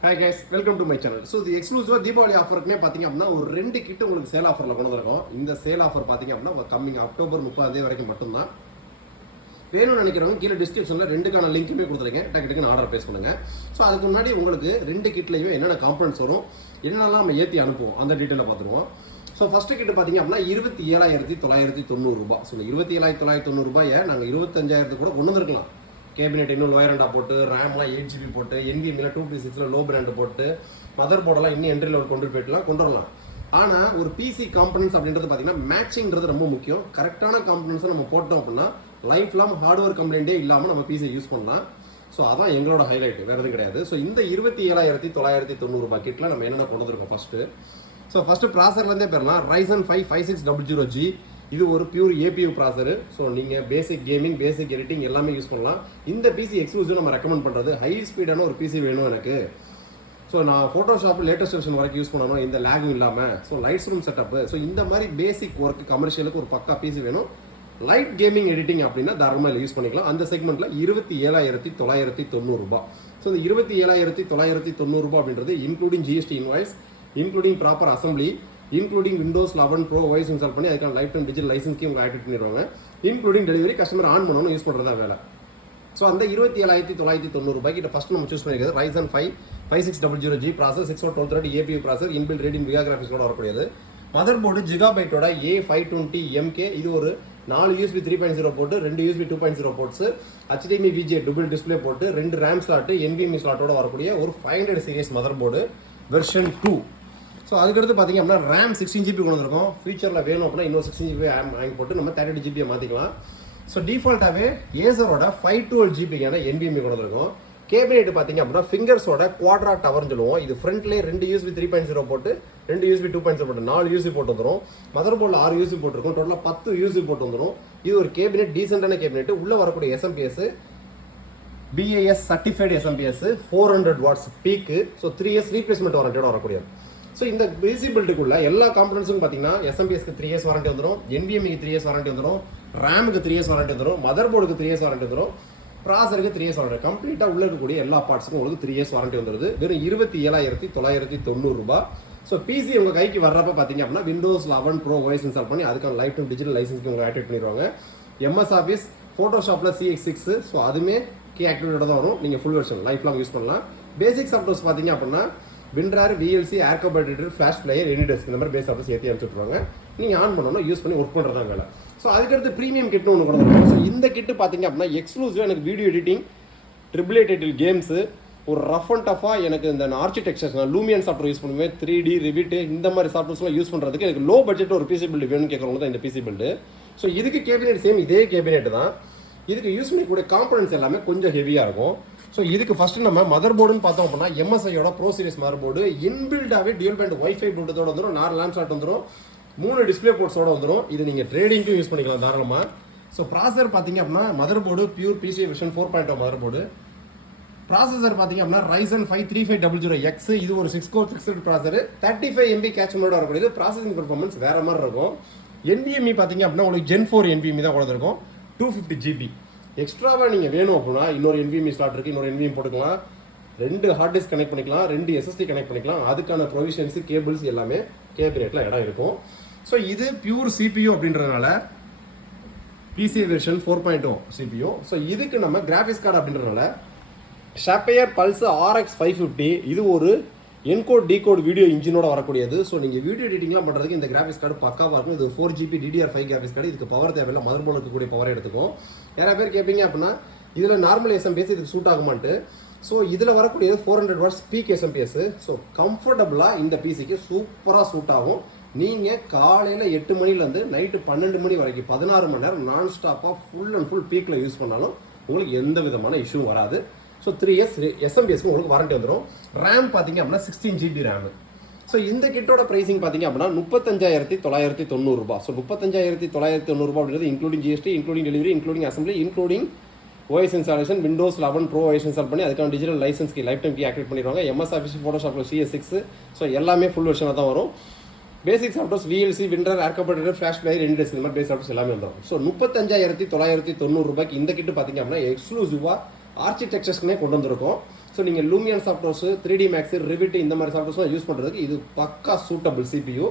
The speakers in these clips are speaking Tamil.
Hi guys, welcome to my channel. So இது எக்ஸ்க்ளூசிவாக தீபாவளி ஆஃபருக்குனே பார்த்தீங்க அப்படின்னா ஒரு 2 கிட்ட உங்களுக்கு சேல் ஆஃபரில் கொண்டு வந்திருக்கோம். இந்த சேல் ஆஃபர் பார்த்தீங்க அப்படின்னா கம்மிங் அக்டோபர் 30 வரைக்கும் மட்டும்தான். வேணும்னு நினைக்கிறவங்க கீழே டிஸ்கிரிப்ஷனில் 2க்கான லிங்க்குமே கொடுத்துருக்கேன். டக்குன்னு ஆர்டர் பேஸ் பண்ணுங்க. ஸோ அதுக்கு முன்னாடி உங்களுக்கு 2 கிட்லையுமே என்னென்ன காம்பனன்ட்ஸ் வரும், என்னென்னலாம் நம்ம ஏற்றி அனுப்புவோம், அந்த டீட்டெயிலை பார்த்துருவோம். ஸோ ஃபஸ்ட்டு கிட்ட பார்த்தீங்க அப்படின்னா 27,990 ரூபாய். ஸோ 27,990 ரூபாயை நாங்கள் 25,000 கூட கொண்டு வந்திருக்கலாம். கேபினெட் இன்னும் லோயர் ஹேண்டாக போட்டு, ரேம்லாம் 8GB போட்டு, NVMe 256 லோ பிராண்டு போட்டு, மதர் போர்டெல்லாம் இன்னும் என்ட்ரி லெவல் கொண்டு போயிட்டுலாம் கொண்டு வரலாம். ஆனால் ஒரு பிசி காம்பனன்ட்ஸ் அப்படின்றது பார்த்தீங்கன்னா மேட்சிங்கிறது ரொம்ப முக்கியம். கரெக்டான காம்பனன்ட்ஸை நம்ம போட்டோம் அப்படின்னா லைஃப் லாங் ஹார்ட்வேர் கம்ப்ளைண்டே இல்லாமல் நம்ம பிசியை யூஸ் பண்ணலாம். ஸோ அதான் எங்களோட ஹைலைட், வேறு எதுவும் கிடையாது. ஸோ இந்த 27,990 ரூபாய் கிட்டில் நம்ம என்னென்ன கொண்டு வந்திருக்கோம் ஃபஸ்ட்டு ப்ராசர்லேருந்தே போயிடலாம். RYZEN 5 5600G. இது ஒரு பியூர் ஏபியூ ப்ராசரு. ஸோ நீங்கள் பேசிக் கேமிங், பேசிக் எடிட்டிங் எல்லாமே யூஸ் பண்ணலாம். இந்த பிசி எக்ஸ்க்ளூசிவ் நம்ம ரெக்கமெண்ட் பண்ணுறது ஹை ஸ்பீடான ஒரு பிசி வேணும் எனக்கு. ஸோ நான் ஃபோட்டோஷாப் லேட்டஸ்ட் வெர்ஷன் வரைக்கும் யூஸ் பண்ணணும், இந்த லேகும் இல்லாமல். So lights room setup, so இந்த மாதிரி பேசிக் ஒர்க் கமர்ஷியலுக்கு ஒரு பக்கா பிசி வேணும். லைட் கேமிங் எடிட்டிங் அப்படின்னா தாராளமாக யூஸ் பண்ணிக்கலாம். அந்த செக்மெண்ட்டில் 27,990 ரூபாய். ஸோ இந்த 27,990 ரூபாய் அப்படின்றது including GST invoice, including proper assembly, including Windows 11 Pro OS install பண்ணி அதுக்கான லைஃப் டைம் டிஜிட்டல் லைசன்ஸ்க்கு உங்களை ஆக்டிவேட் பண்ணிடுவாங்க. இன்க்ளூடிங் டெலிவரி, கஸ்டமர் ஆன் பண்ணணும், யூஸ் பண்ணுறதா வேலை. ஸோ அந்த 27,990 ரூபாய்க்கு ஃபஸ்ட் நம்ம சூஸ் பண்ணிக்கிறது RYZEN 5 5600G process, 6/12 APU process, inbuilt Radeon Vega கிராஃபிக்ஸோட வரக்கூடியது. மதர் போர்டு ஜிகாபைட்டோட A520MK. இது ஒரு 4 USB 3.0 போட்டு, 2 USB 2.0 போர்ட்ஸ், HDMI VGA டபுள் டிஸ்பிளே போட்டு, 2 RAM ஸ்லாட்டு, NVMe ஸ்லாட்டோட வரக்கூடிய ஒரு 500 series motherboard version 2. So அதுக்கடுத்து பார்த்தீங்க அப்படின்னா RAM 16GB கொண்டு வந்திருக்கோம். ஃபியூச்சரில் வேணும் அப்படின்னா இன்னும் 16GB RAM வாங்கி போட்டு நம்ம 32GB மாற்றிக்கலாம். ஸோ டிஃபால்ட்டாகவே ஏசரோட 512GB NVMe கொண்டு வந்திருக்கோம். கேபினெட் பார்த்தீங்க அப்படின்னா ஃபிங்கர்ஸோட குவாட்ரா டவர்னு சொல்லுவோம். இது ஃப்ரண்ட்லேயே 2 USB 3.0 போட்டு, 2 USB 2.0 போட்டு 4 USB போட்டு வந்துடும். மதர் போர்டில் 6 USB போட்டிருக்கும். டோட்டலாக 10 USB போட்டு வந்துடும். இது ஒரு கேபினெட், டீசெண்டான கேபினெட். உள்ளே வரக்கூடிய SMPS BAS certified SMPS, 400 watts peak. So 3 years replacement வாரண்டியோட வரக்கூடியது. ஸோ இந்த பிசி பில்டுக்குள்ள எல்லா காம்பனன்ட்ஸும் பார்த்தீங்கன்னா SMPSக்கு 3 years வாரண்டி வந்துடும், NVMeக்கு 3 years வாரண்டி வந்துடும், RAMக்கு 3 years வாரண்டி வந்துடும், மதர் போர்டுக்கு 3 years வாரண்டி வந்துடும், ப்ராசருக்கு 3 years வாரண்டி. கம்ப்ளீட்டாக உள்ள இருக்கக்கூடிய எல்லா பார்ட்ஸுக்கும் உங்களுக்கு 3 years வாரண்டி வந்துடுது. வெறும் 27,990 ரூபாய். ஸோ பிசி உங்கள் கைக்கு வர்றப்ப பார்த்தீங்க அப்படின்னா Windows 11 Pro OS இன்ஸ்டால் பண்ணி அதுக்கான லைஃப் டைம் டிஜிட்டல் லைசன்ஸ்க்கு உங்களை ஆக்டிவேட் பண்ணிடுவாங்க. MS ஆஃபீஸ், ஃபோட்டோஷாப்பில் CX6, ஸோ அதுவுமே கீ ஆக்டிவேட்டோட தான் வரும். நீங்கள் full version life long use பண்ணலாம். பேசிக் சாஃப்ட்வேர்ஸ் பார்த்தீங்க அப்படின்னா WinRAR, VLC, ஏர் கார்பரேட்டர், ஃபிளாஷ் பிளேயர், எனிடெஸ்க், இந்த மாதிரி பேஸ் ஆஃபர்ஸ் ஏற்றி அனுப்பிச்சுட்ருவாங்க. நீங்கள் ஆன் பண்ணணும், யூஸ் பண்ணி ஒர்க் பண்ணுறதா வேலை. ஸோ அதுக்கடுத்து ப்ரீமியம் கிட்னு ஒன்று கொண்டு வரும். ஸோ இந்த கிட்டு பார்த்தீங்க அப்படின்னா எக்ஸ்க்ளூசிவாக எனக்கு video editing, triple A title games, ஒரு ரஃப் அண்ட் டஃபாக எனக்கு இந்த ஆர்கிடெக்சர்ஸ், நான் லூமியன் சாஃப்ட்வேர் யூஸ் பண்ணுவேன், 3D, ரிவிட்டு, இந்த மாதிரி சாஃப்ட்வேர்ஸ்லாம் யூஸ் பண்ணுறதுக்கு எனக்கு லோ பட்ஜெட் ஒரு பிசி பில்டு வேணும்னு கேட்குறவங்க தான் இந்த பிசி பில்டு. ஸோ இதுக்கு கேபினெட் சேம் இதே கேபினெட் தான். இதுக்கு யூஸ் பண்ணக்கூடிய காம்பனன்ட்ஸ் எல்லாமே கொஞ்சம் ஹெவியாக இருக்கும். ஸோ இதுக்கு ஃபஸ்ட்டு நம்ம மதர் போர்டுன்னு பார்த்தோம் அப்படின்னா MSIயோட ப்ரோ சீரிஸ் மதர் போர்டு இன்பில்டாகவே டியூல் பேண்ட் வைஃபை ப்ளூடூத்தோட வந்துடும், 4 லேம்ப் ஸ்லாட் வந்துடும், 3 டிஸ்பிளே போர்ட்ஸோட வந்துடும். இது நீங்கள் ட்ரேடிங்க்கும் யூஸ் பண்ணிக்கலாம் தாராளமாக. ஸோ ப்ராசர் பார்த்தீங்க அப்படின்னா mother board pure PCI version 4.0 mother board. Processor பார்த்தீங்க அப்படின்னா RYZEN 5 3500X. இது ஒரு 6 core 6 thread ப்ராசர், 35 MB கேட்ச் மோட வரக்கூடியது. ப்ராசஸிங் பெர்ஃபார்மன்ஸ் வேறு மாதிரி இருக்கும். NVMe பார்த்தீங்க அப்படின்னா உங்களுக்கு Gen 4 NVMe தான் கொண்டு இருக்கும், 250GB. எக்ஸ்ட்ராவாக நீங்கள் வேணும் அப்படின்னா இன்னொரு NVMe ஸ்லாட் இருக்குது, இன்னொரு NVMe போட்டுக்கலாம், 2 ஹார்ட் டிஸ்க் கனெக்ட் பண்ணிக்கலாம், 2 SSD கனெக்ட் பண்ணிக்கலாம். அதுக்கான ப்ரொவிஷன்ஸு, கேபிள்ஸ் எல்லாமே கேபினெட்டில் இடம் இருக்கும். ஸோ இது பியூர் CPU அப்படின்றதுனால PCI வெர்ஷன் 4.0 CPU. ஸோ இதுக்கு நம்ம கிராஃபிக்ஸ் கார்டு அப்படின்றதுனால ஷாப்பையர் பல்ஸ் RX 550. இது ஒரு என்கோட் டிகோட் வீடியோ இன்ஜினோட வரக்கூடியது. ஸோ நீங்கள் வீடியோ எடிட்டிங்லாம் பண்ணுறதுக்கு இந்த கிராஃபிக்ஸ் கார்டு பக்காவாக இருக்கும். இது 4GB DDR5 கிராஃபிக்ஸ் கார்டு. இதுக்கு பவர் தேவையில்லை, மதர் போர்டு இருக்கக்கூடிய பவர் எடுத்துக்கும். நிறைய பேர் கேட்பீங்க அப்படின்னா இதில் நார்மல் SMPS இதுக்கு சூட் ஆகுமான்ட்டு. ஸோ இதில் வரக்கூடியது 400 வாட்ஸ் பீக் SMPS. ஸோ கம்ஃபர்டபுளாக இந்த பிசிக்கு சூப்பராக சூட் ஆகும். நீங்கள் காலையில் 8 மணிலேருந்து நைட்டு 12 மணி வரைக்கும் 16 மணி நேரம் நான் ஸ்டாப்பாக ஃபுல் அண்ட் ஃபுல் பீக்கில் யூஸ் பண்ணாலும் உங்களுக்கு எந்த விதமான இஷ்யூவும் வராது. ஸோ 3 years SMPSக்கு உங்களுக்கு வாரண்டி வந்துடும். RAM பார்த்தீங்க அப்படின்னா 16GB RAM. ஸோ இந்த கிட்டோட ப்ரைஸிங் பார்த்தீங்க அப்படின்னா 35,990 ரூபாய். ஸோ 35,990 ரூபாய் அப்படின்றது including GST, including delivery, including assembly, including OS installation, Windows 11 Pro OS install பண்ணி அதுக்கான டிஜிட்டல் லைசன்ஸ்க்கு லைஃப் டைம் ஆக்டிவேட் பண்ணிடுவாங்க. MS ஆஃபீஸ், ஃபோட்டோஷாப்பில் CS6. ஸோ எல்லாமே ஃபுல் வெர்ஷனாக தான் வரும். Basic softwares VLC, WinRAR, air carburettor, flash player, AnyDesk, இந்த மாதிரி பேஸ் சாஃப்ட்வேர்ஸ் எல்லாமே வந்துடும். ஸோ 35,990 ரூபாய்க்கு இந்த கிட்டு பார்த்தீங்க அப்படின்னா எக்ஸ்க்ளூசிவாக ஆர்கிடெக்சர்ஸ்க்குனே கொண்டு வந்திருக்கோம். ஸோ நீங்கள் லூமியன் சாஃப்ட்வேர்ஸ் 3D Max ரிவிட் இந்த மாதிரி சாஃப்ட்வேர்ஸ்லாம் யூஸ் பண்ணுறதுக்கு இது பக்கா suitable CPU.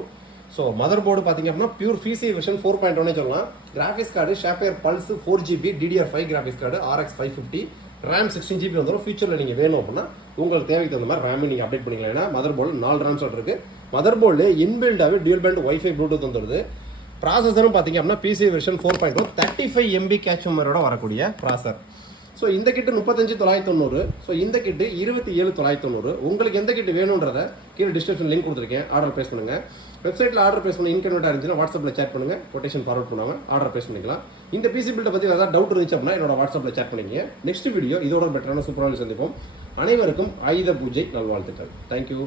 So motherboard பார்த்தீங்க அப்படின்னா பியூர் PCI வெர்ஷன் 4.1 சொல்லலாம். Graphics card sapphire pulse 4GB DDR5 graphics card RX 550 RAM 16GB வந்துடும். ஃபியூச்சரில் நீங்கள் வேணும் அப்படின்னா உங்களுக்கு தேவைக்கு தகுந்த மாதிரி RAM நீங்கள் அப்டேட் பண்ணிக்கலாம். ஏன்னா மதர் போர்டில் 4 RAM ஸ்லாட் இருக்குது. மதர் போர்டில் இன்பில்டாகவே டியூல் பேண்ட் வைஃபை ப்ளூடூத் வந்துடுது. ப்ராசஸரும் பார்த்தீங்க அப்படின்னா PCI வெர்ஷன் 4.1 35 MB கேட்ச் மெமரியோட வரக்கூடிய ப்ராசர். ஸோ இந்த கிட்டு 35,990. ஸோ இந்த கிட்டு 27,990. உங்களுக்கு எந்த கிட்டு வேணுன்றதை கீழே டிஸ்கிரிப்ஷன் லிங்க் கொடுத்துருக்கேன். ஆர்டர் ப்ளேஸ் பண்ணுங்கள். வெப்சைட்டில் ஆர்டர் ப்ளேஸ் பண்ண இன்கன்வென்ட்டாக இருந்துச்சுன்னா வாட்ஸ்அப்பில் சேட் பண்ணுங்கள். கொட்டேஷன் ஃபார்வர்ட் பண்ணுவாங்க. ஆர்டர் ப்ளேஸ் பண்ணிக்கலாம். இந்த PC பில்டை பற்றி ஏதாவது டவுட் இருந்துச்சு அப்படின்னா என்னோட வாட்ஸ்அப்பில் சேட் பண்ணிங்க. நெக்ஸ்ட் வீடியோ இதோட பெட்டரான சூப்பரான சந்திப்போம். அனைவருக்கும் ஆயுத பூஜை நல்வாழ்த்துக்கள். தேங்க்யூ.